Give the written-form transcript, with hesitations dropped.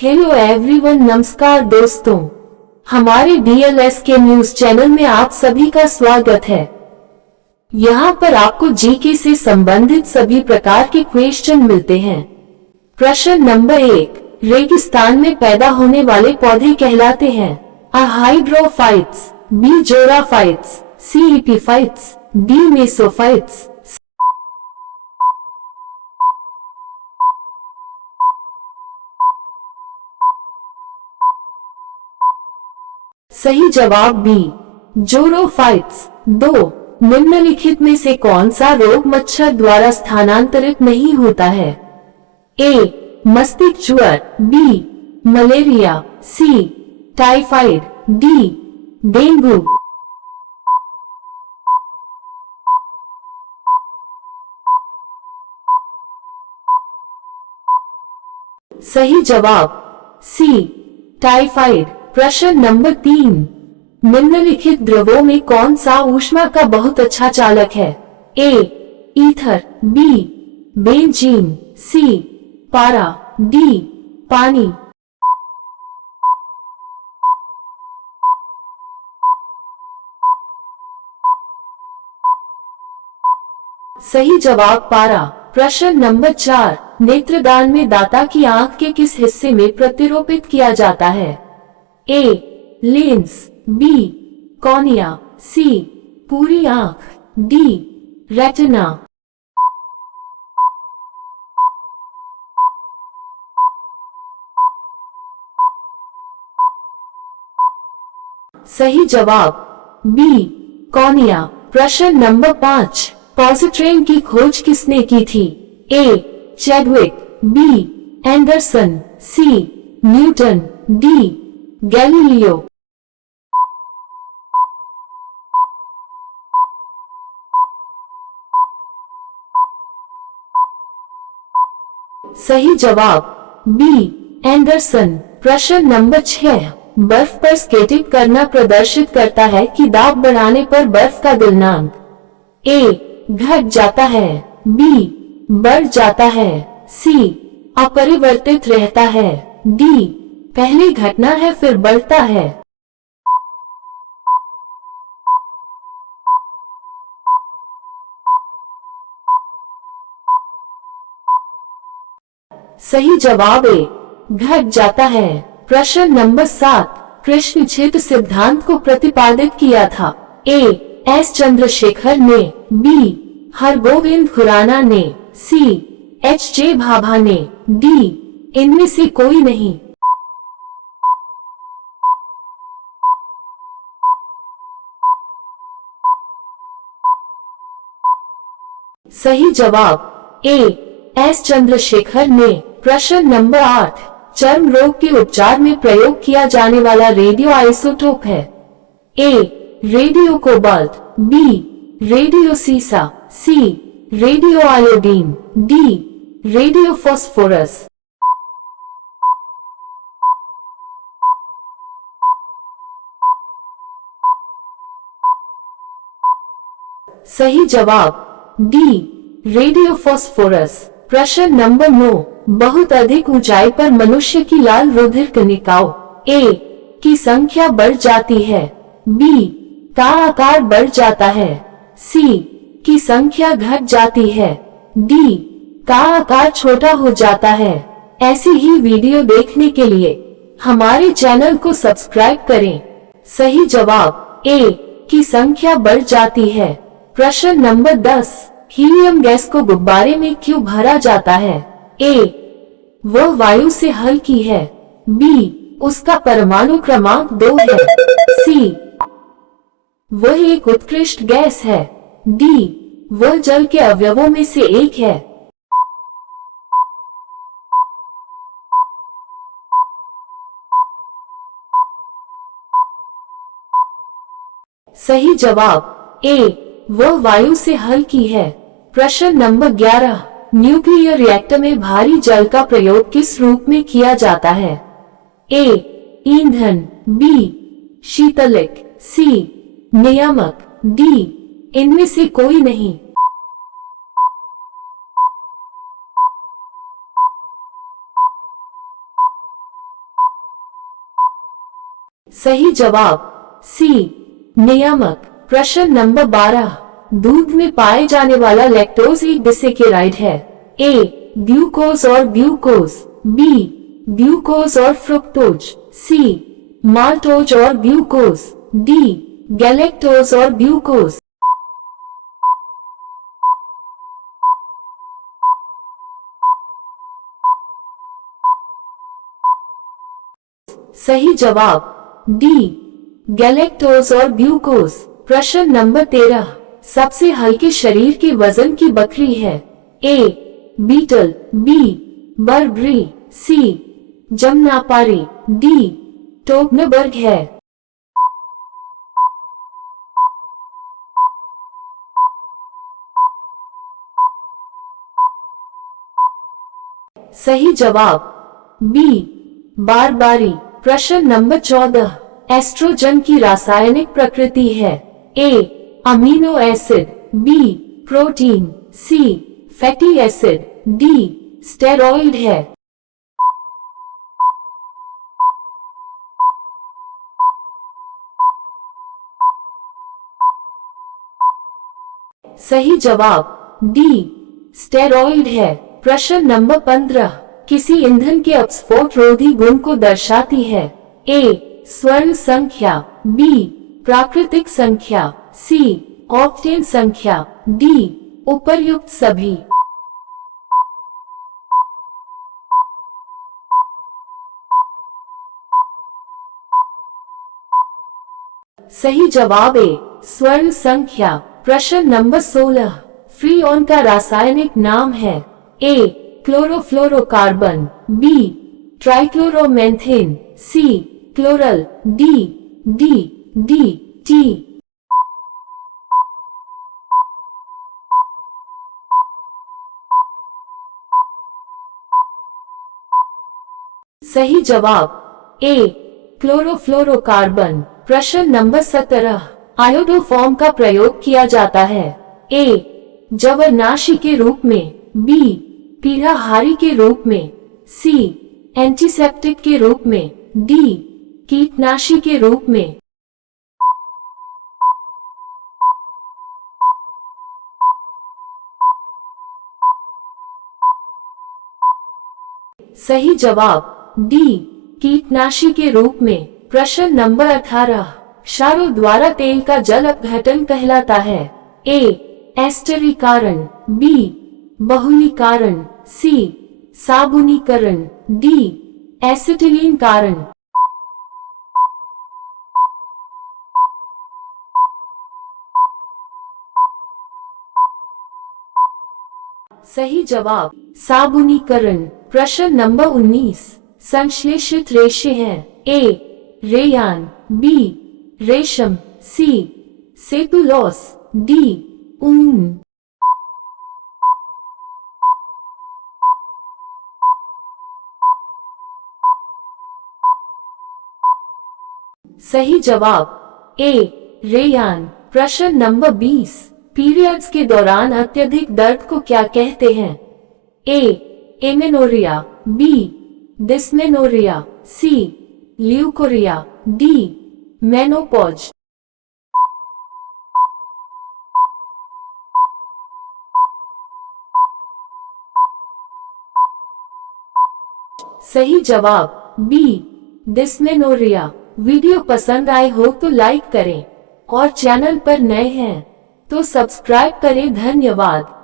Hello everyone, नमस्कार दोस्तों। हमारे डीएलएस के न्यूज चैनल में आप सभी का स्वागत है। यहाँ पर आपको जीके से संबंधित सभी प्रकार के क्वेश्चन मिलते हैं। प्रश्न नंबर 1, रेगिस्तान में पैदा होने वाले पौधे कहलाते हैं? A hydrophytes, B xerophytes, C epiphytes, D mesophytes. सही जवाब बी, जोरोफाइट्स। 2, निम्नलिखित में से कौन सा रोग मच्छर द्वारा स्थानांतरित नहीं होता है? ए, मस्तिष्क ज्वर, बी, मलेरिया, सी, टाइफाइड, डी, डेंगू। सही जवाब सी, टाइफाइड। प्रश्न नंबर 3, निम्नलिखित द्रवों में कौन सा ऊष्मा का बहुत अच्छा चालक है? ए, ईथर, बी, बेंजीन, सी, पारा, डी, पानी। सही जवाब पारा। प्रश्न नंबर 4, नेत्रदान में दाता की आंख के किस हिस्से में प्रतिरोपित किया जाता है? ए, लेंस, बी, कॉर्निया, सी, पूरी आंख, डी, रेटिना। सही जवाब बी, कॉर्निया। प्रश्न नंबर 5, पॉजिट्रेन की खोज किसने की थी? ए, चैडविक, बी, एंडरसन, सी, न्यूटन, डी, गैलीलियो। सही जवाब बी, एंडरसन। प्रश्न नंबर 6, बर्फ पर स्केटिंग करना प्रदर्शित करता है कि दाब बढ़ाने पर बर्फ का गलनांक? ए, घट जाता है, बी, बढ़ जाता है, सी, अपरिवर्तित रहता है, डी, पहले घटना है फिर बढ़ता है। सही जवाब ए, घट जाता है। प्रश्न नंबर 7, कृष्ण क्षेत्र सिद्धांत को प्रतिपादित किया था? ए, एस चंद्रशेखर ने, बी, हरगोविंद खुराना ने, सी, एच जे भाभा ने, डी, इनमें से कोई नहीं। सही जवाब ए, एस चंद्रशेखर ने। प्रश्न नंबर 8, चर्म रोग के उपचार में प्रयोग किया जाने वाला रेडियो आइसोटोप है? A, radio cobalt, B, radio सीसा, C, radio iodine, D, radio phosphorus. सही जवाब डी, रेडियो फास्फोरस। प्रश्न नंबर 9, बहुत अधिक ऊंचाई पर मनुष्य की लाल रुधिर कणिकाओं ए, की संख्या बढ़ जाती है, बी, का आकार बढ़ जाता है, सी, की संख्या घट जाती है, डी, का आकार छोटा हो जाता है। ऐसी ही वीडियो देखने के लिए हमारे चैनल को सब्सक्राइब करें। सही जवाब ए, की संख्या बढ़ जाती है। प्रश्न नंबर 10, हीलियम गैस को गुब्बारे में क्यों भरा जाता है? ए, वह वायु से हल्की है, बी, उसका परमाणु क्रमांक 2 है, सी, वह एक उत्कृष्ट गैस है, डी, वह जल के अवयवों में से एक है। सही जवाब ए, वह वायु से हल्की है। प्रश्न नंबर 11, न्यूक्लियर रिएक्टर में भारी जल का प्रयोग किस रूप में किया जाता है? ए, ईंधन, बी, शीतलक, सी, नियामक, डी, इनमें से कोई नहीं। सही जवाब सी नियामक। प्रश्न नंबर 12, दूध में पाए जाने वाला लैक्टोज एक डिसेकेराइड है। ए ग्लूकोज और ग्लूकोज, बी ग्लूकोज और फ्रुक्टोज, सी माल्टोज और ग्लूकोज, डी गैलेक्टोज और ग्लूकोज। सही जवाब डी गैलेक्टोज और ग्लूकोज। प्रश्न नंबर 13, सबसे हल्के शरीर के वजन की बकरी है। ए बीटल, बी बर्बरी, सी जमनापारी, डी टोगनबर्ग है। सही जवाब बी बारबारी। प्रश्न नंबर 14, एस्ट्रोजन की रासायनिक प्रकृति है। ए अमीनो एसिड, बी प्रोटीन, सी फैटी एसिड, डी स्टेरॉइड है। सही जवाब डी स्टेरॉइड है। प्रश्न नंबर 15, किसी ईंधन के अपस्फोट रोधी गुण को दर्शाती है। ए स्वर्ण संख्या, बी प्राकृतिक संख्या, सी ऑक्टेन संख्या, डी उपर्युक्त सभी। सही जवाब ए स्वर्ण संख्या। प्रश्न नंबर 16, फ्रीऑन का रासायनिक नाम है। A chlorofluorocarbon, B trichloromethane, C chloral, D D D T. सही जवाब ए क्लोरोफ्लोरोकार्बन। प्रश्न नंबर 17, आयोडोफॉर्म का प्रयोग किया जाता है। ए जवरनाशी के रूप में, बी पीढ़ाहारी के रूप में, सी एंटीसेप्टिक के रूप में, डी कीटनाशी के रूप में। सही जवाब डी कीटनाशी के रूप में। प्रश्न नंबर 18, क्षारों द्वारा तेल का जल अपघटन कहलाता है। ए एस्टरीकरण, बी बहुलीकरण, सी साबुनीकरण, डी एसिटिलीन कारण। सही जवाब साबुनीकरण। प्रश्न नंबर 19, संश्लेषित रेशे हैं। ए रेयान, बी रेशम, सी सेलुलोस, डी ऊन। सही जवाब ए रेयान। प्रश्न नंबर 20, पीरियड्स के दौरान अत्यधिक दर्द को क्या कहते हैं। ए एमेनोरिया, बी डिस्मेनोरिया, सी ल्यूकोरिया, डी मेनोपॉज। सही जवाब बी डिस्मेनोरिया। वीडियो पसंद आए हो तो लाइक करें और चैनल पर नए हैं तो सब्सक्राइब करें। धन्यवाद।